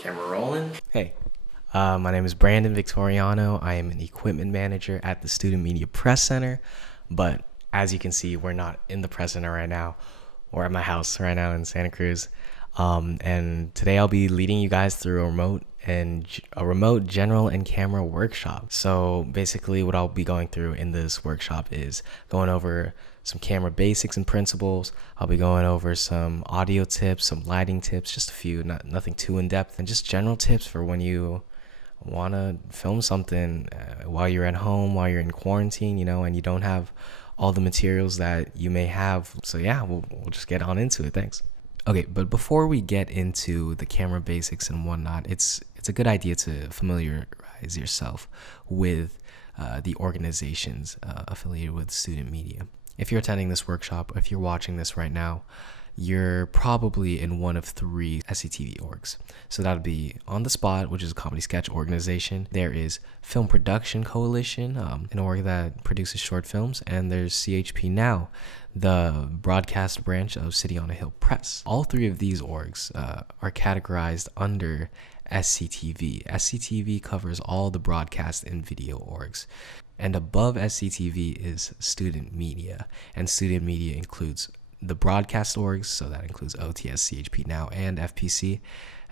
Camera rolling. Hey, my name is Brandon Victoriano. I am an equipment manager at the Student Media Press Center. But as you can see, we're not in the press center right now. We're at my house right now in Santa Cruz. And today I'll be leading you guys through a remote general and camera workshop. So basically what I'll be going through in this workshop is going over some camera basics and principles. I'll be going over some audio tips, some lighting tips, just a few, nothing too in-depth, and just general tips for when you want to film something while you're at home, while you're in quarantine, and you don't have all the materials that you may have. So yeah, we'll just get on into it. Thanks. Okay, but before we get into the camera basics and whatnot, it's a good idea to familiarize yourself with the organizations affiliated with student media. If you're attending this workshop, if you're watching this right now, you're probably in one of three SCTV orgs. So that would be On the Spot, which is a comedy sketch organization. There is Film Production Coalition, an org that produces short films. And there's CHP Now, the broadcast branch of City on a Hill Press. All three of these orgs are categorized under SCTV. SCTV covers all the broadcast and video orgs. And above SCTV is student media. And student media includes the broadcast orgs, so that includes OTS, CHP Now, and FPC,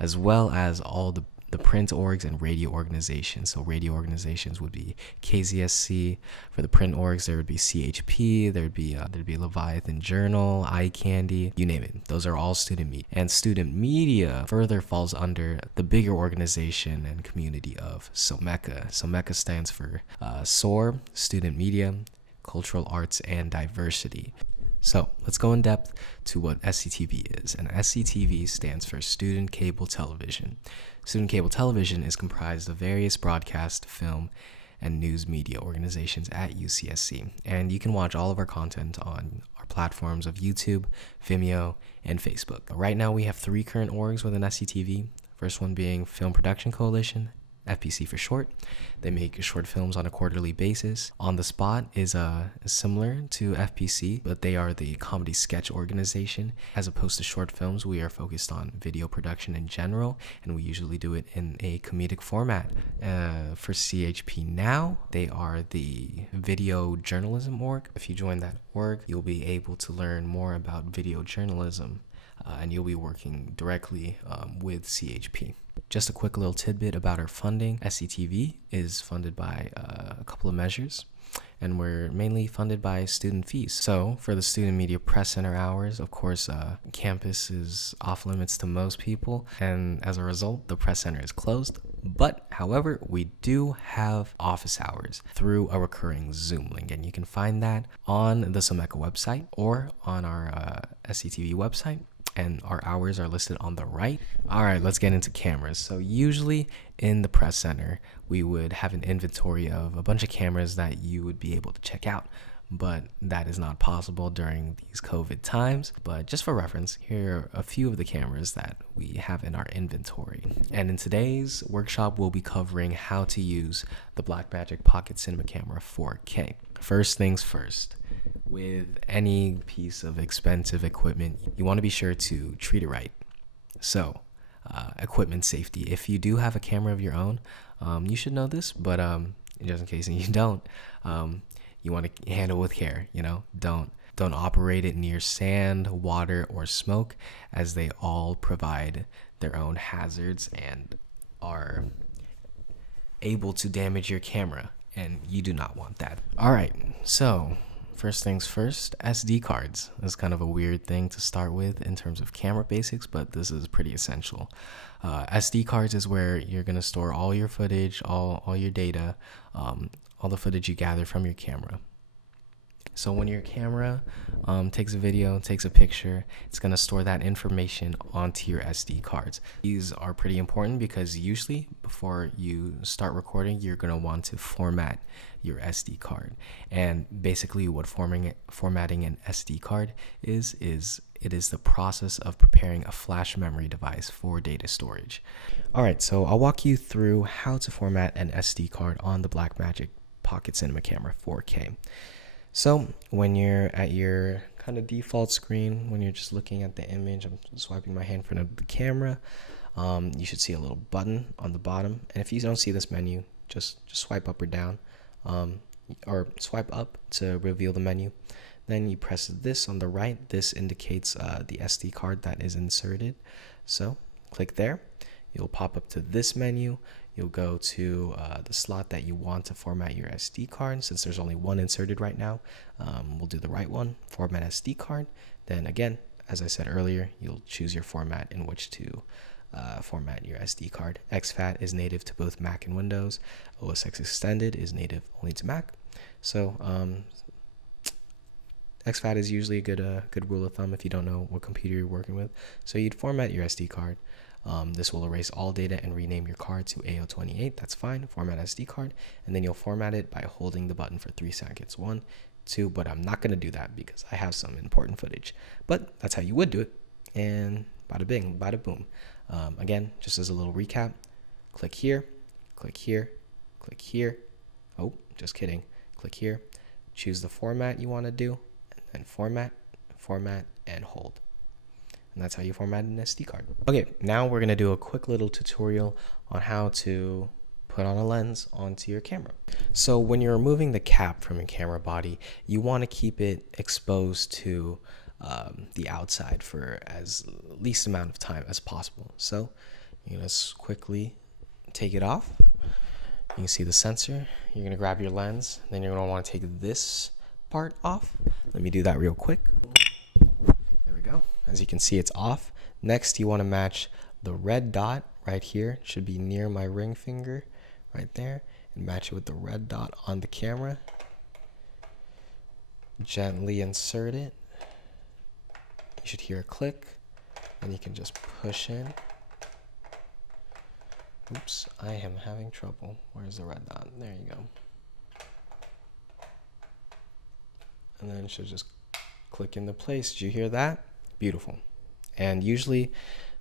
as well as all the print orgs and radio organizations. So radio organizations would be KZSC. For the print orgs, there would be CHP, there'd be Leviathan Journal, Eye Candy, you name it. Those are all student media. And student media further falls under the bigger organization and community of SOMeCA. SOMeCA stands for SOAR, Student Media, Cultural Arts, and Diversity. So let's go in depth to what SCTV is. And SCTV stands for Student Cable Television. Student Cable Television is comprised of various broadcast, film, and news media organizations at UCSC. And you can watch all of our content on our platforms of YouTube, Vimeo, and Facebook. Right now we have three current orgs within SCTV. First one being Film Production Coalition, FPC for short. They make short films on a quarterly basis. On the Spot is similar to FPC, but they are the comedy sketch organization. As opposed to short films, we are focused on video production in general, and we usually do it in a comedic format. For CHP Now, they are the video journalism org. If you join that org, you'll be able to learn more about video journalism, and you'll be working directly with CHP. Just a quick little tidbit about our funding. SCTV is funded by a couple of measures, and we're mainly funded by student fees. So for the Student Media Press Center hours, of course, campus is off limits to most people, and as a result, the press center is closed. But however, we do have office hours through a recurring Zoom link, and you can find that on the SOMeCA website or on our SCTV website. And our hours are listed on the right. All right, let's get into cameras. So usually in the press center, we would have an inventory of a bunch of cameras that you would be able to check out. But that is not possible during these COVID times. But just for reference, here are a few of the cameras that we have in our inventory. And in today's workshop, we'll be covering how to use the Blackmagic Pocket Cinema Camera 4K. First things first. With any piece of expensive equipment, you want to be sure to treat it right. So, equipment safety. If you do have a camera of your own, you should know this, but just in case you don't, you want to handle with care. Don't operate it near sand, water, or smoke, as they all provide their own hazards and are able to damage your camera, and you do not want that. All right, so first things first, SD cards. That's kind of a weird thing to start with in terms of camera basics, but this is pretty essential. SD cards is where you're going to store all your footage, all your data, all the footage you gather from your camera. So when your camera takes a video, takes a picture, it's going to store that information onto your SD cards. These are pretty important because usually before you start recording, you're going to want to format your SD card. And basically what formatting an SD card is it is the process of preparing a flash memory device for data storage. All right, so I'll walk you through how to format an SD card on the Blackmagic Pocket Cinema Camera 4K. So when you're at your kind of default screen, when you're just looking at the image, I'm swiping my hand in front of the camera, you should see a little button on the bottom. And if you don't see this menu, just swipe up or down, or swipe up to reveal the menu. Then you press this on the right. This indicates the SD card that is inserted. So click there. You'll pop up to this menu. You'll go to the slot that you want to format your SD card. Since there's only one inserted right now, we'll do the right one, format SD card. Then again, as I said earlier, you'll choose your format in which to format your SD card. exFAT is native to both Mac and Windows. OS X Extended is native only to Mac. So exFAT is usually a good rule of thumb if you don't know what computer you're working with. So you'd format your SD card. This will erase all data and rename your card to AO28. That's fine. Format SD card, and then you'll format it by holding the button for 3 seconds. 1, 2, but I'm not going to do that because I have some important footage. But that's how you would do it. And bada bing, bada boom. Again, just as a little recap, click here, click here, click here. Oh, just kidding. Click here, choose the format you want to do, and then format, and hold. And that's how you format an SD card. Okay, now we're going to do a quick little tutorial on how to put on a lens onto your camera. So when you're removing the cap from your camera body, you want to keep it exposed to the outside for as least amount of time as possible. So you're going to quickly take it off. You can see the sensor. You're going to grab your lens. Then you're going to want to take this part off. Let me do that real quick. There we go. As you can see, it's off. Next, you want to match the red dot right here. It should be near my ring finger right there. And match it with the red dot on the camera. Gently insert it. You should hear a click. And you can just push in. Oops, I am having trouble. Where's the red dot? There you go. And then it should just click into place. Did you hear that? Beautiful. And usually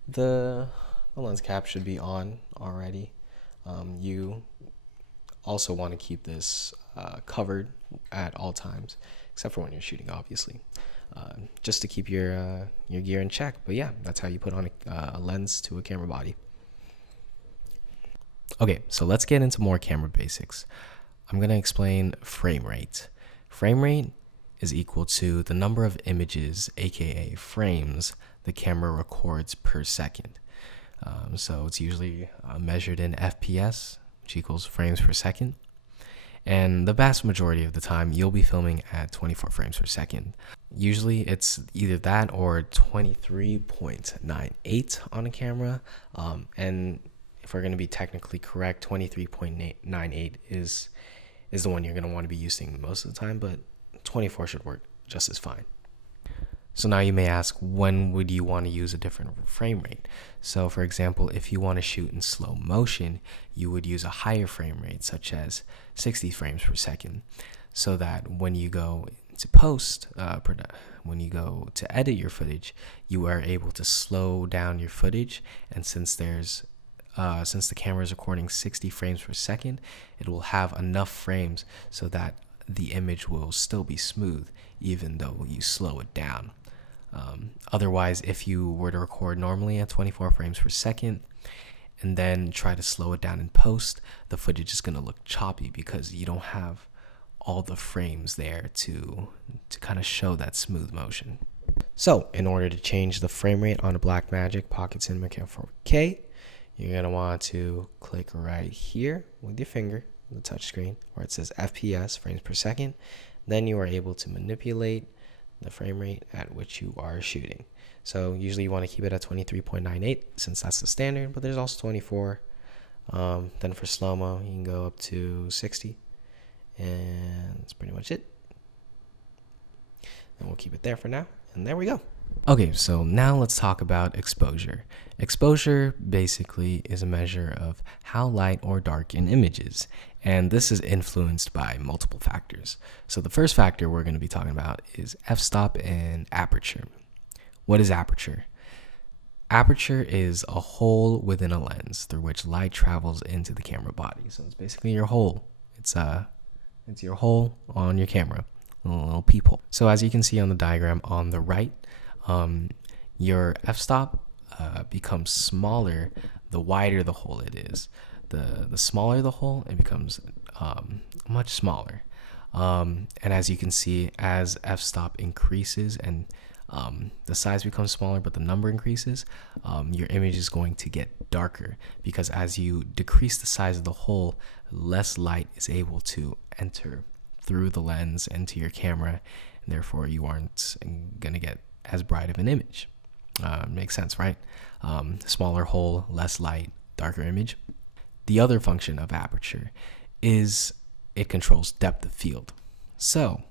the lens cap should be on already. You also want to keep this covered at all times, except for when you're shooting, obviously, just to keep your gear in check. But yeah, that's how you put on a lens to a camera body. Okay, so let's get into more camera basics. I'm going to explain frame rate. Frame rate is equal to the number of images, aka frames, the camera records per second. So it's usually measured in FPS, which equals frames per second. And the vast majority of the time, you'll be filming at 24 frames per second. Usually it's either that or 23.98 on a camera. And if we're going to be technically correct, 23.98 is the one you're going to want to be using most of the time, but 24 should work just as fine. So now you may ask, when would you want to use a different frame rate? So for example, if you want to shoot in slow motion, you would use a higher frame rate, such as 60 frames per second, so that when you go to post, when you go to edit your footage, you are able to slow down your footage. And since the camera is recording 60 frames per second, it will have enough frames so that the image will still be smooth, even though you slow it down. Otherwise, if you were to record normally at 24 frames per second and then try to slow it down in post, the footage is going to look choppy because you don't have all the frames there to kind of show that smooth motion. So in order to change the frame rate on a Blackmagic Pocket Cinema Camera 4K, you're going to want to click right here with your finger, the touch screen, where it says FPS, frames per second. Then you are able to manipulate the frame rate at which you are shooting. So usually you want to keep it at 23.98 since that's the standard, but there's also 24. Then for slow-mo, you can go up to 60, and that's pretty much it. And we'll keep it there for now, and there we go. Okay, so now let's talk about exposure. Exposure basically is a measure of how light or dark an image is, and this is influenced by multiple factors. So the first factor we're going to be talking about is f-stop and aperture. What is aperture? Aperture is a hole within a lens through which light travels into the camera body. So it's basically your hole. It's your hole on your camera, a little peephole. So as you can see on the diagram on the right, your f-stop becomes smaller the wider the hole it is. The smaller the hole, it becomes much smaller. And as you can see, as f-stop increases and the size becomes smaller, but the number increases, your image is going to get darker, because as you decrease the size of the hole, less light is able to enter through the lens into your camera, and therefore you aren't going to get as bright of an image. Makes sense, right? Smaller hole, less light, darker image. The other function of aperture is it controls depth of field. So,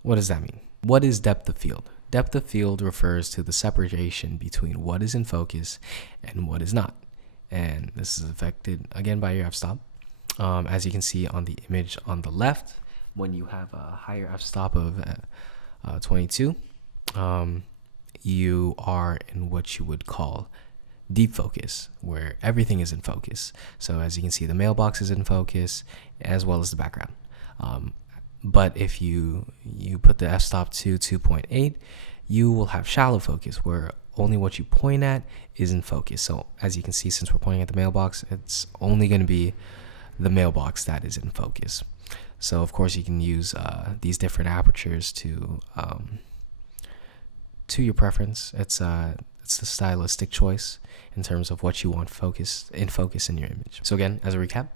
what does that mean? What is depth of field? Depth of field refers to the separation between what is in focus and what is not. And this is affected, again, by your f-stop. As you can see on the image on the left, when you have a higher f-stop of 22, you are in what you would call deep focus, where everything is in focus. So as you can see, the mailbox is in focus as well as the background. But if you put the f-stop to 2.8, you will have shallow focus, where only what you point at is in focus. So as you can see, since we're pointing at the mailbox, it's only going to be the mailbox that is in focus. So of course you can use these different apertures to your preference. It's the stylistic choice in terms of what you want in focus in your image. So again, as a recap,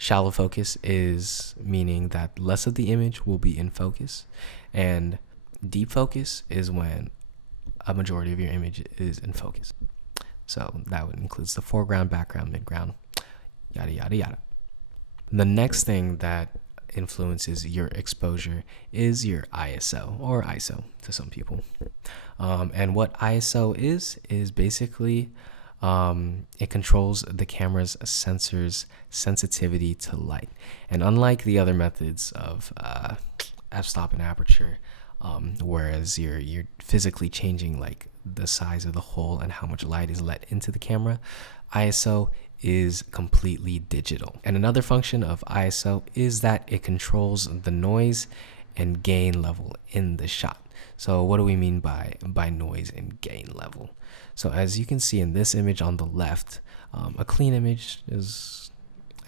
shallow focus is meaning that less of the image will be in focus, and deep focus is when a majority of your image is in focus. So that would includes the foreground, background, midground, yada, yada, yada. The next thing that influences your exposure is your ISO, or ISO to some people. And what ISO is basically it controls the camera's sensor's sensitivity to light. And unlike the other methods of f-stop and aperture, whereas you're physically changing like the size of the hole and how much light is let into the camera, ISO is completely digital. And another function of ISO is that it controls the noise and gain level in the shot. So what do we mean by noise and gain level? So as you can see in this image on the left, a clean image is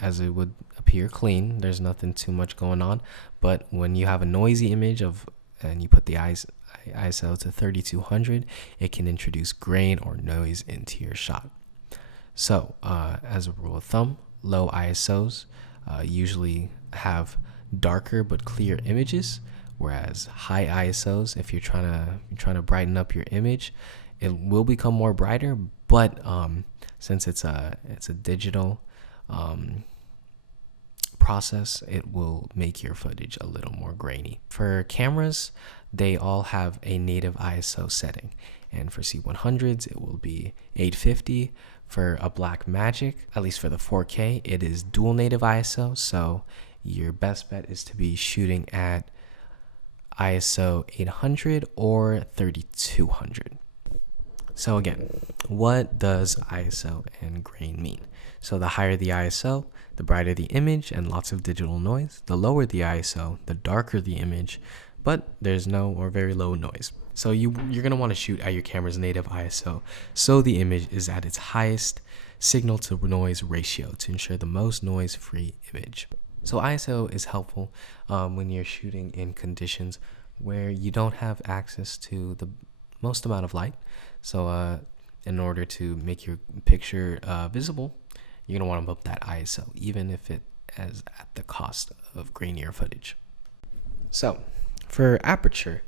as it would appear clean. There's nothing too much going on. But when you have a noisy image and you put the ISO to 3200, it can introduce grain or noise into your shot. So as a rule of thumb, low ISOs usually have darker but clear images, whereas high ISOs, if you're trying to brighten up your image, it will become more brighter. But since it's a digital process, it will make your footage a little more grainy. For cameras, they all have a native ISO setting, and for C100s, it will be 850. For a Blackmagic, at least for the 4K, it is dual native ISO, so your best bet is to be shooting at ISO 800 or 3200. So again, what does ISO and grain mean? So the higher the ISO, the brighter the image and lots of digital noise. The lower the ISO, the darker the image, but there's no or very low noise. So you're going to want to shoot at your camera's native ISO so the image is at its highest signal to noise ratio to ensure the most noise-free image. So ISO is helpful when you're shooting in conditions where you don't have access to the most amount of light. So in order to make your picture visible, you're going to want to bump that ISO, even if it is at the cost of grainier footage. So for aperture,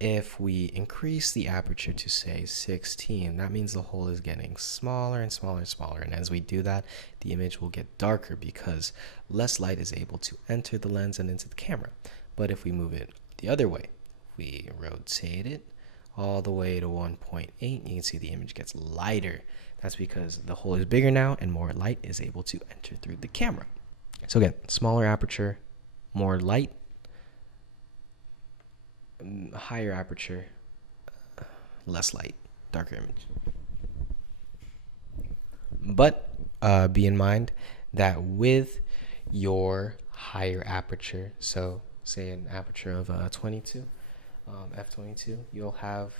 if we increase the aperture to say 16, that means the hole is getting smaller and smaller and smaller. And as we do that, the image will get darker because less light is able to enter the lens and into the camera. But if we move it the other way, we rotate it all the way to 1.8, you can see the image gets lighter. That's because the hole is bigger now and more light is able to enter through the camera. So again, smaller aperture, more light. Higher aperture, less light, darker image. But be in mind that with your higher aperture, so say an aperture of 22, f22, you'll have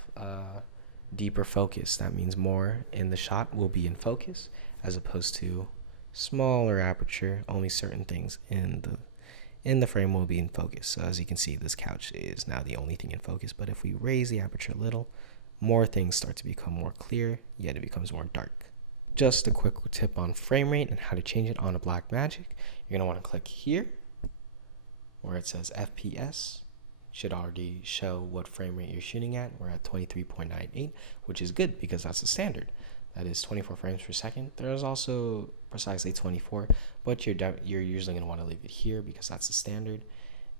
deeper focus. That means more in the shot will be in focus, as opposed to smaller aperture, only certain things in the frame will be in focus. So as you can see, this couch is now the only thing in focus, but if we raise the aperture a little, more things start to become more clear, yet it becomes more dark. Just a quick tip on frame rate and how to change it on a Blackmagic. You're gonna want to click here where it says FPS. Should already show what frame rate you're shooting at. We're at 23.98, which is good because that's the standard. That is 24 frames per second. There's also precisely 24, but you're usually going to want to leave it here because that's the standard.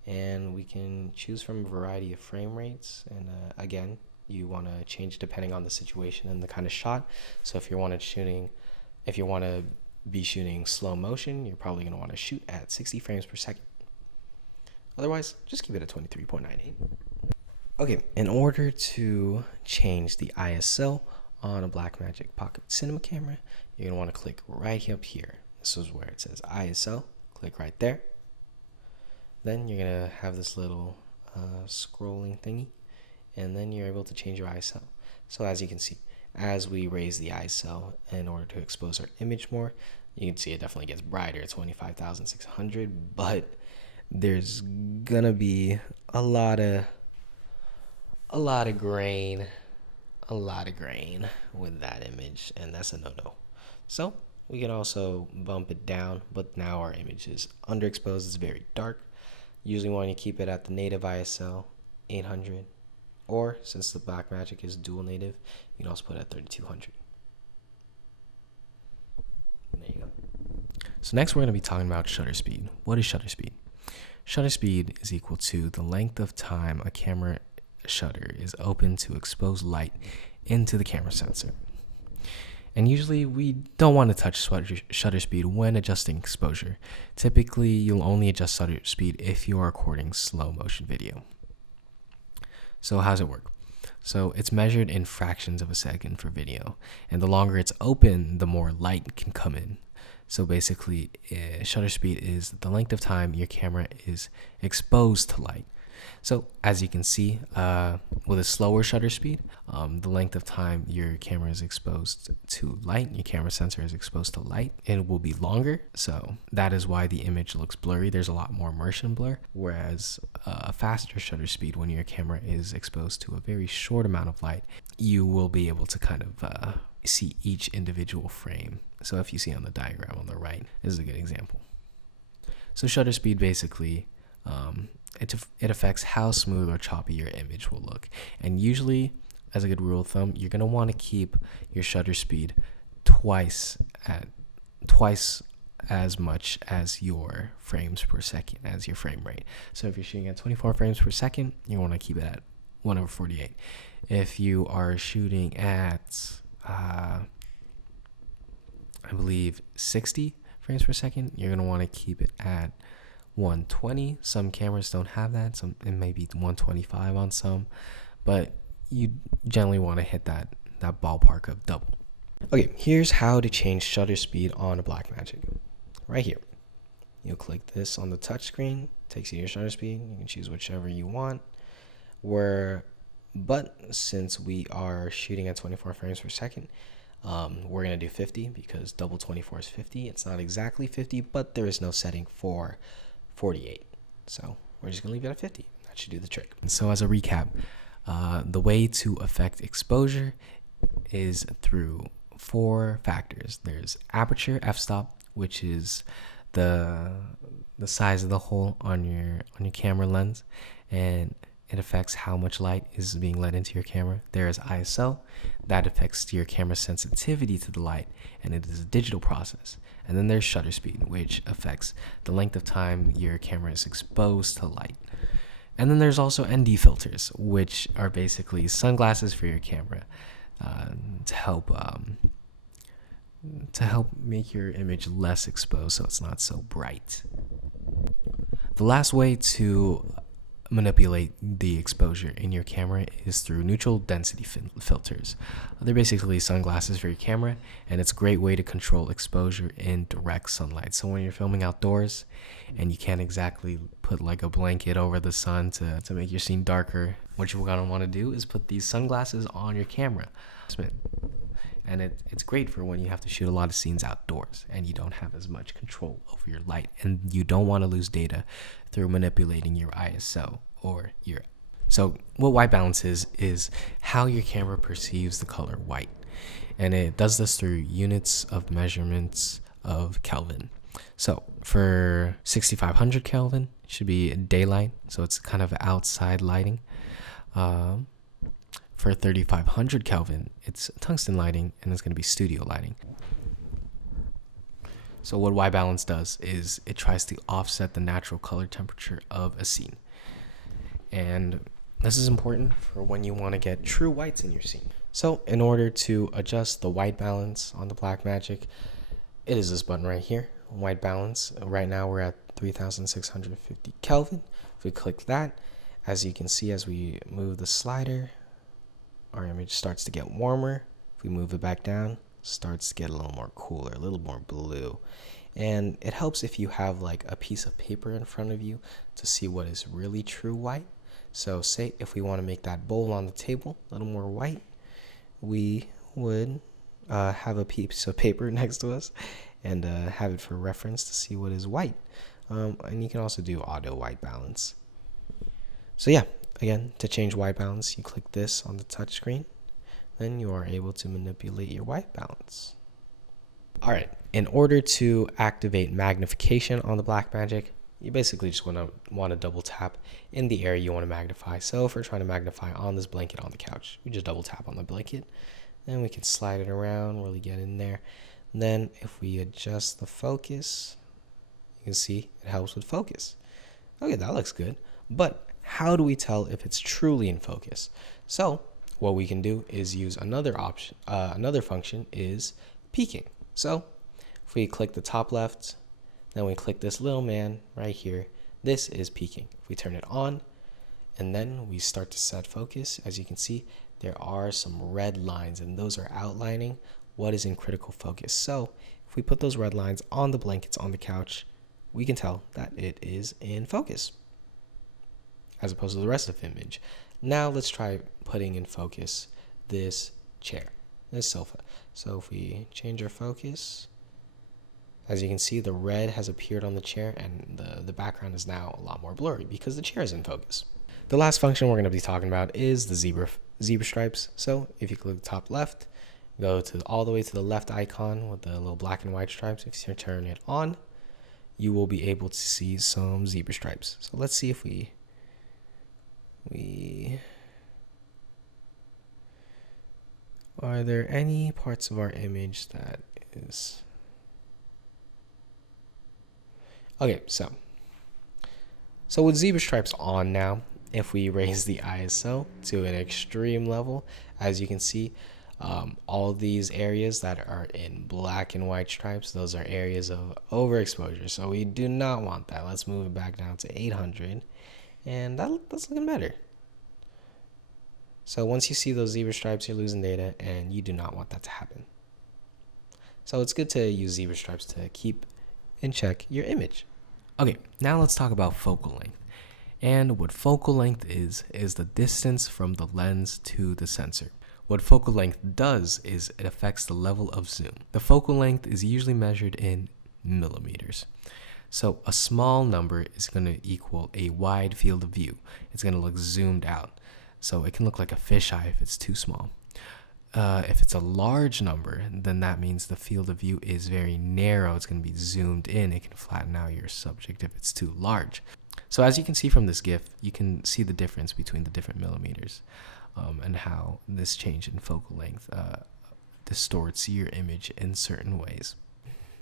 And we can choose from a variety of frame rates. And again, you want to change depending on the situation and the kind of shot. So if you want to be shooting slow motion, you're probably going to want to shoot at 60 frames per second. Otherwise, just keep it at 23.98. Okay, in order to change the ISO on a Blackmagic Pocket Cinema camera, you're going to want to click right up here. This is where it says ISO. Click right there. Then you're going to have this little scrolling thingy, and then you're able to change your ISO. So as you can see, as we raise the ISO in order to expose our image more, you can see it definitely gets brighter, 25,600, but there's gonna be a lot of grain with that image, and that's a no-no. So we can also bump it down, but now our image is underexposed. It's very dark. Usually want to keep it at the native ISO 800, or since the Blackmagic is dual native, you can also put it at 3200. There you go. So next we're going to be talking about shutter speed. What is shutter speed? Shutter speed is equal to the length of time a camera shutter is open to expose light into the camera sensor. And usually we don't want to touch shutter speed when adjusting exposure. Typically, you'll only adjust shutter speed if you are recording slow motion video. So how does it work? So it's measured in fractions of a second for video, and the longer it's open, the more light can come in. So basically, shutter speed is the length of time your camera is exposed to light. So as you can see, with a slower shutter speed, the length of time your camera is exposed to light, your camera sensor is exposed to light, it will be longer. So that is why the image looks blurry. There's a lot more immersion blur. Whereas a faster shutter speed, when your camera is exposed to a very short amount of light, you will be able to kind of see each individual frame. So if you see on the diagram on the right, this is a good example. So shutter speed basically, it affects how smooth or choppy your image will look. And usually, as a good rule of thumb, you're going to want to keep your shutter speed twice as much as your frames per second, as your frame rate. So if you're shooting at 24 frames per second, you want to keep it at 1/48. If you are shooting at I believe 60 frames per second, you're going to want to keep it at 120. Some cameras don't have that. It may be 125 on some, but you generally want to hit that ballpark of double. Okay, here's how to change shutter speed on a Blackmagic. Right here. You'll click this on the touch screen, takes you to your shutter speed. You can choose whichever you want. But since we are shooting at 24 frames per second, we're going to do 50 because double 24 is 50. It's not exactly 50, but there is no setting for 48. So we're just going to leave it at 50. That should do the trick. So as a recap, the way to affect exposure is through 4 factors. There's aperture, f-stop, which is the size of the hole on your camera lens, and it affects how much light is being let into your camera. There is ISO, that affects your camera sensitivity to the light, and it is a digital process. And then there's shutter speed, which affects the length of time your camera is exposed to light. And then there's also ND filters, which are basically sunglasses for your camera, to help make your image less exposed so it's not so bright. The last way to manipulate the exposure in your camera is through neutral density filters. They're basically sunglasses for your camera, and it's a great way to control exposure in direct sunlight. So when you're filming outdoors and you can't exactly put like a blanket over the sun to make your scene darker, what you're gonna want to do is put these sunglasses on your camera. And it's great for when you have to shoot a lot of scenes outdoors and you don't have as much control over your light, and you don't want to lose data through manipulating your ISO or your... So what white balance is how your camera perceives the color white, and it does this through units of measurements of Kelvin. So for 6500 Kelvin, it should be daylight, so it's kind of outside lighting. For 3500 Kelvin, it's tungsten lighting, and it's going to be studio lighting. So what white balance does is it tries to offset the natural color temperature of a scene. And this is important for when you want to get true whites in your scene. So in order to adjust the white balance on the Blackmagic, it is this button right here, white balance. Right now we're at 3650 Kelvin. If we click that, as you can see, as we move the slider, our image starts to get warmer. If we move it back down, it starts to get a little more cooler, a little more blue. And it helps if you have like a piece of paper in front of you to see what is really true white. So say if we want to make that bowl on the table a little more white, we would have a piece of paper next to us and have it for reference to see what is white. And you can also do auto white balance. So yeah. Again, to change white balance, you click this on the touch screen. Then you are able to manipulate your white balance. All right, in order to activate magnification on the Blackmagic, you basically just want to double tap in the area you want to magnify. So if we're trying to magnify on this blanket on the couch, we just double tap on the blanket, and we can slide it around, really get in there. And then if we adjust the focus, you can see it helps with focus. Okay, that looks good, but how do we tell if it's truly in focus? So what we can do is use another option. Another function is peaking. So if we click the top left, then we click this little man right here, this is peaking. If we turn it on and then we start to set focus, as you can see, there are some red lines, and those are outlining what is in critical focus. So if we put those red lines on the blankets on the couch, we can tell that it is in focus, as opposed to the rest of the image. Now let's try putting in focus this chair, this sofa. So if we change our focus, as you can see, the red has appeared on the chair, and the background is now a lot more blurry because the chair is in focus. The last function we're going to be talking about is the zebra stripes. So if you click top left, go to all the way to the left icon with the little black and white stripes. If you turn it on, you will be able to see some zebra stripes. So let's see if we are there any parts of our image that is okay. So with zebra stripes on now, if we raise the ISO to an extreme level, as you can see, all these areas that are in black and white stripes, those are areas of overexposure, so we do not want that. Let's move it back down to 800, and that's looking better. So once you see those zebra stripes, you're losing data, and you do not want that to happen. So it's good to use zebra stripes to keep in check your image. Okay, now let's talk about focal length. And what focal length is the distance from the lens to the sensor. What focal length does is it affects the level of zoom. The focal length is usually measured in millimeters. So a small number is going to equal a wide field of view. It's going to look zoomed out. So it can look like a fisheye if it's too small. If it's a large number, then that means the field of view is very narrow. It's going to be zoomed in. It can flatten out your subject if it's too large. So as you can see from this GIF, you can see the difference between the different millimeters and how this change in focal length distorts your image in certain ways.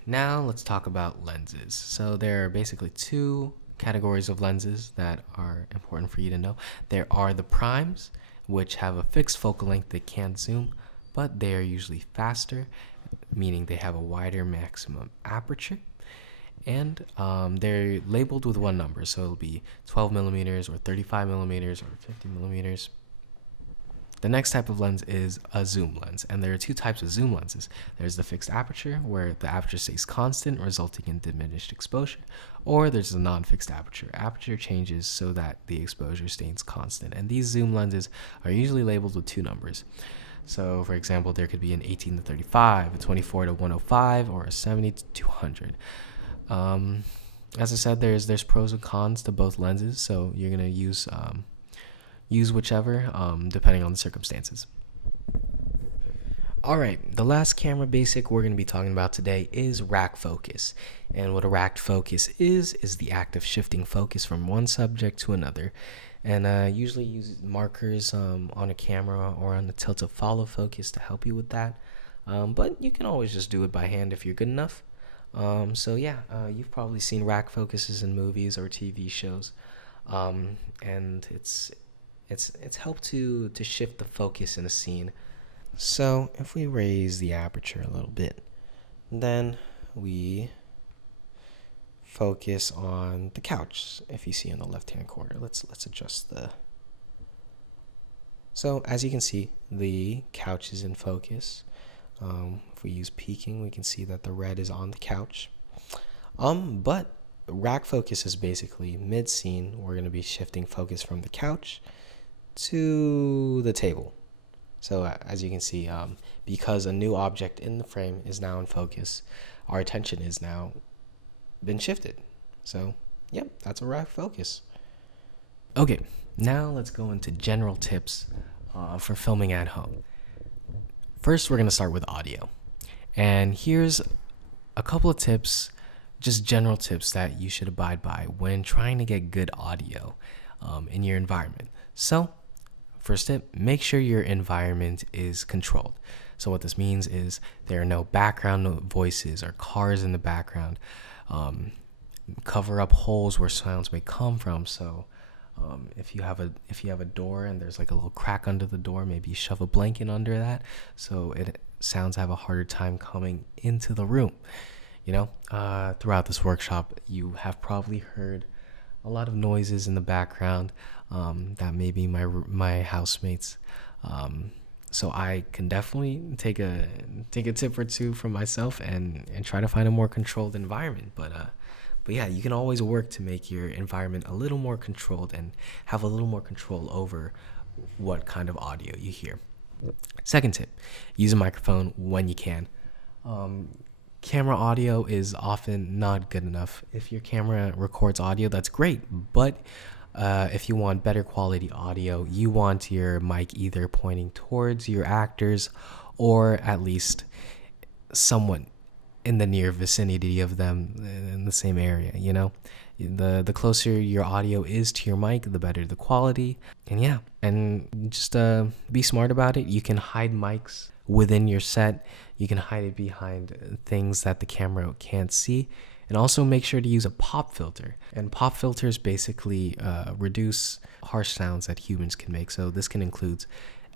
Now let's talk about lenses. So there are basically two categories of lenses that are important for you to know. There are the primes, which have a fixed focal length. They can't zoom, but they are usually faster, meaning they have a wider maximum aperture. and they're labeled with one number, so it'll be 12 millimeters or 35 millimeters or 50 millimeters. The next type of lens is a zoom lens, and there are two types of zoom lenses. There's the fixed aperture, where the aperture stays constant, resulting in diminished exposure, or there's the non-fixed aperture. Aperture changes so that the exposure stays constant, and these zoom lenses are usually labeled with two numbers. So, for example, there could be an 18 to 35, a 24 to 105, or a 70 to 200. As I said, there's pros and cons to both lenses, so you're gonna use whichever, depending on the circumstances. All right, the last camera basic we're going to be talking about today is rack focus. And what a rack focus is the act of shifting focus from one subject to another. And usually use markers on a camera or on the tilt to follow focus to help you with that. But you can always just do it by hand if you're good enough. You've probably seen rack focuses in movies or TV shows. And it's helped to shift the focus in a scene. So if we raise the aperture a little bit, then we focus on the couch. If you see in the left-hand corner, let's adjust the. So as you can see, the couch is in focus. If we use peaking, we can see that the red is on the couch. But rack focus is basically mid-scene. We're going to be shifting focus from the couch to the table. So as you can see, because a new object in the frame is now in focus, our attention is now been shifted. So, yep, that's a rack focus. Okay, now let's go into general tips for filming at home. First, we're going to start with audio. And here's a couple of tips, just general tips that you should abide by when trying to get good audio in your environment. So, first tip, make sure your environment is controlled. So what this means is there are no background voices or cars in the background. Cover up holes where sounds may come from. So if you have a door and there's like a little crack under the door, maybe shove a blanket under that so sounds have a harder time coming into the room. Throughout this workshop, you have probably heard a lot of noises in the background that may be my housemates. So I can definitely take a tip or two from myself and try to find a more controlled environment. But yeah, you can always work to make your environment a little more controlled and have a little more control over what kind of audio you hear. Second tip, use a microphone when you can. Camera audio is often not good enough. If your camera records audio, that's great, but if you want better quality audio, you want your mic either pointing towards your actors or at least somewhat in the near vicinity of them in the same area. The closer your audio is to your mic, the better the quality. And just be smart about it. You can hide mics within your set. You can hide it behind things that the camera can't see. And also make sure to use a pop filter. And pop filters basically reduce harsh sounds that humans can make. So this can include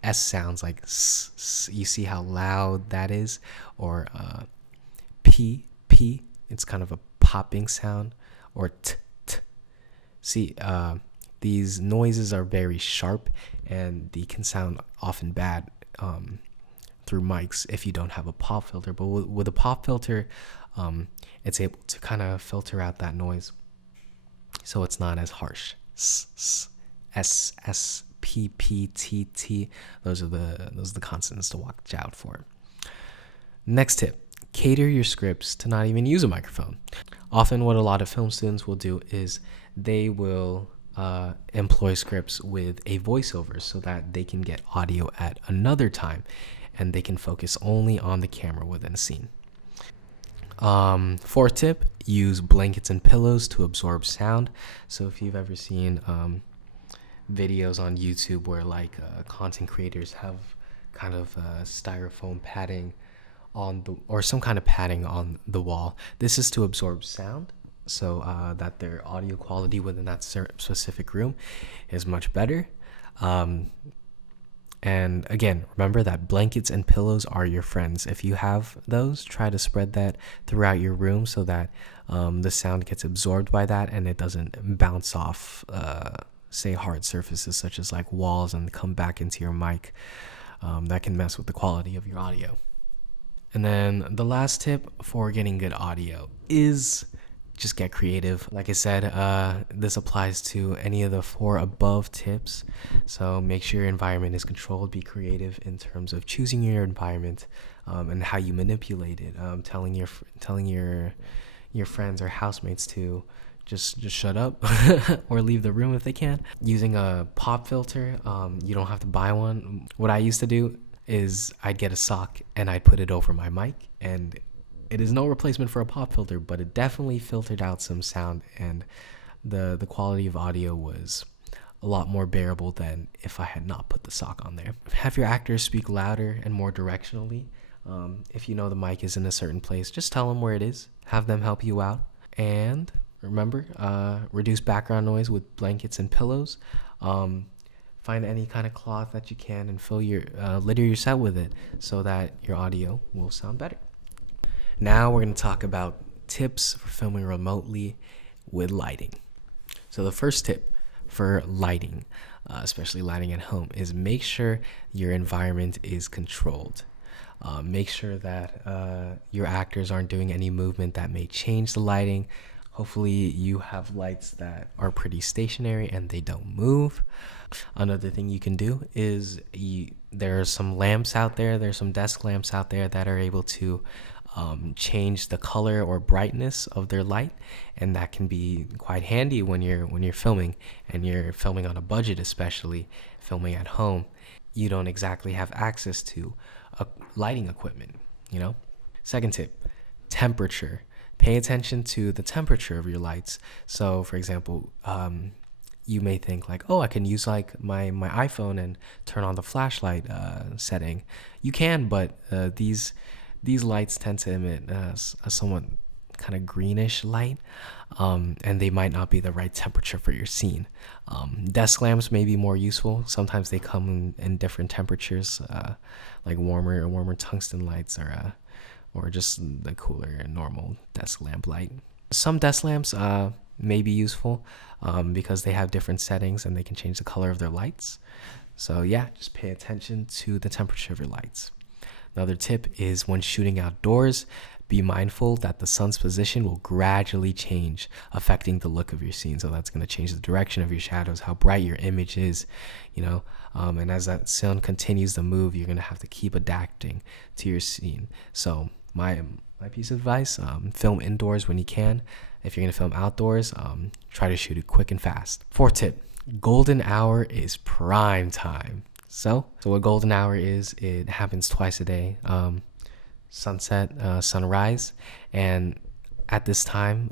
S sounds like S, S. You see how loud that is? Or P, P. It's kind of a popping sound. Or T, T. See, these noises are very sharp and they can sound often bad through mics if you don't have a pop filter. But with a pop filter, it's able to kind of filter out that noise so it's not as harsh. S, S, S, S, P, P, T, T. Those are the consonants to watch out for. Next tip, cater your scripts to not even use a microphone. Often what a lot of film students will do is they will employ scripts with a voiceover so that they can get audio at another time and they can focus only on the camera within a scene. Fourth tip, use blankets and pillows to absorb sound. So if you've ever seen videos on YouTube where content creators have kind of styrofoam padding or some kind of padding on the wall, this is to absorb sound so that their audio quality within that specific room is much better. And again, remember that blankets and pillows are your friends. If you have those, try to spread that throughout your room so that the sound gets absorbed by that and it doesn't bounce off, say, hard surfaces such as like walls and come back into your mic. That can mess with the quality of your audio. And then the last tip for getting good audio is just get creative. Like I said, this applies to any of the 4 above tips. So make sure your environment is controlled. Be creative in terms of choosing your environment and how you manipulate it. Telling your friends or housemates to just shut up or leave the room if they can. Using a pop filter, you don't have to buy one. What I used to do is I'd get a sock and I'd put it over my mic, and it is no replacement for a pop filter, but it definitely filtered out some sound, and the quality of audio was a lot more bearable than if I had not put the sock on there. Have your actors speak louder and more directionally. If you know the mic is in a certain place, just tell them where it is. Have them help you out. And remember, reduce background noise with blankets and pillows. Find any kind of cloth that you can and litter your set with it so that your audio will sound better. Now we're going to talk about tips for filming remotely with lighting. So the first tip for lighting, especially lighting at home, is make sure your environment is controlled. Make sure that your actors aren't doing any movement that may change the lighting. Hopefully you have lights that are pretty stationary and they don't move. Another thing you can do is there are some lamps out there. There's some desk lamps out there that are able to change the color or brightness of their light, and that can be quite handy when you're filming, and you're filming on a budget, especially filming at home. You don't exactly have access to lighting equipment, Second tip, temperature. Pay attention to the temperature of your lights. So, for example, you may think like, oh, I can use like my iPhone and turn on the flashlight setting. You can, but these lights tend to emit a somewhat kind of greenish light, and they might not be the right temperature for your scene. Desk lamps may be more useful. Sometimes they come in different temperatures, like warmer tungsten lights or just the cooler and normal desk lamp light. Some desk lamps may be useful because they have different settings and they can change the color of their lights. So yeah, just pay attention to the temperature of your lights. Another tip is when shooting outdoors, be mindful that the sun's position will gradually change, affecting the look of your scene. So that's going to change the direction of your shadows, how bright your image is, and as that sun continues to move, you're going to have to keep adapting to your scene. So my piece of advice, film indoors when you can. If you're going to film outdoors, try to shoot it quick and fast. Fourth tip, golden hour is prime time. So what golden hour is, it happens twice a day, sunset, sunrise. And at this time,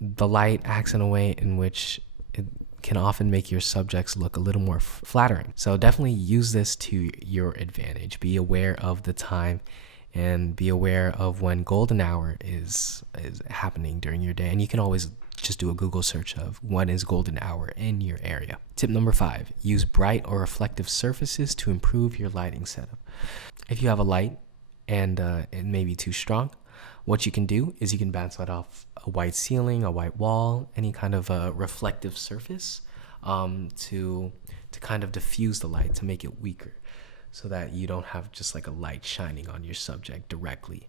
the light acts in a way in which it can often make your subjects look a little more flattering. So definitely use this to your advantage. Be aware of the time and be aware of when golden hour is happening during your day. And you can always just do a Google search of when is golden hour in your area. Tip number 5, use bright or reflective surfaces to improve your lighting setup. If you have a light and it may be too strong, what you can do is you can bounce it off a white ceiling, a white wall, any kind of a reflective surface to kind of diffuse the light, to make it weaker, so that you don't have just like a light shining on your subject directly.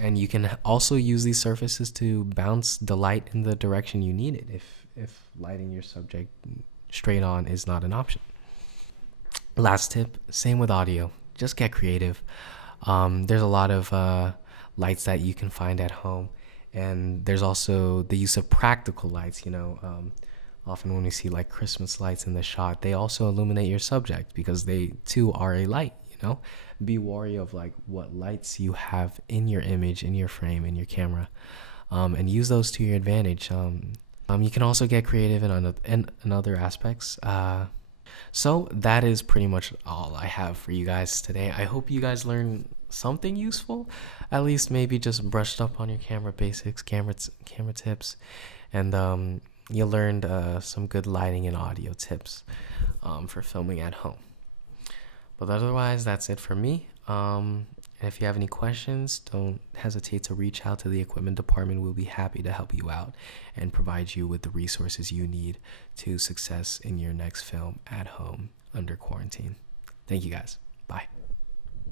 And you can also use these surfaces to bounce the light in the direction you need it if lighting your subject straight on is not an option. Last tip, same with audio. Just get creative. There's a lot of lights that you can find at home, and there's also the use of practical lights. Often when we see like Christmas lights in the shot, they also illuminate your subject because they too are a light. Be wary of like what lights you have in your image, in your frame, in your camera, and use those to your advantage. You can also get creative in other aspects. So that is pretty much all I have for you guys today. I hope you guys learned something useful, at least maybe just brushed up on your camera basics, camera tips, and you learned some good lighting and audio tips for filming at home. But otherwise, that's it for me. And if you have any questions, don't hesitate to reach out to the equipment department. We'll be happy to help you out and provide you with the resources you need to success in your next film at home under quarantine. Thank you guys. Bye.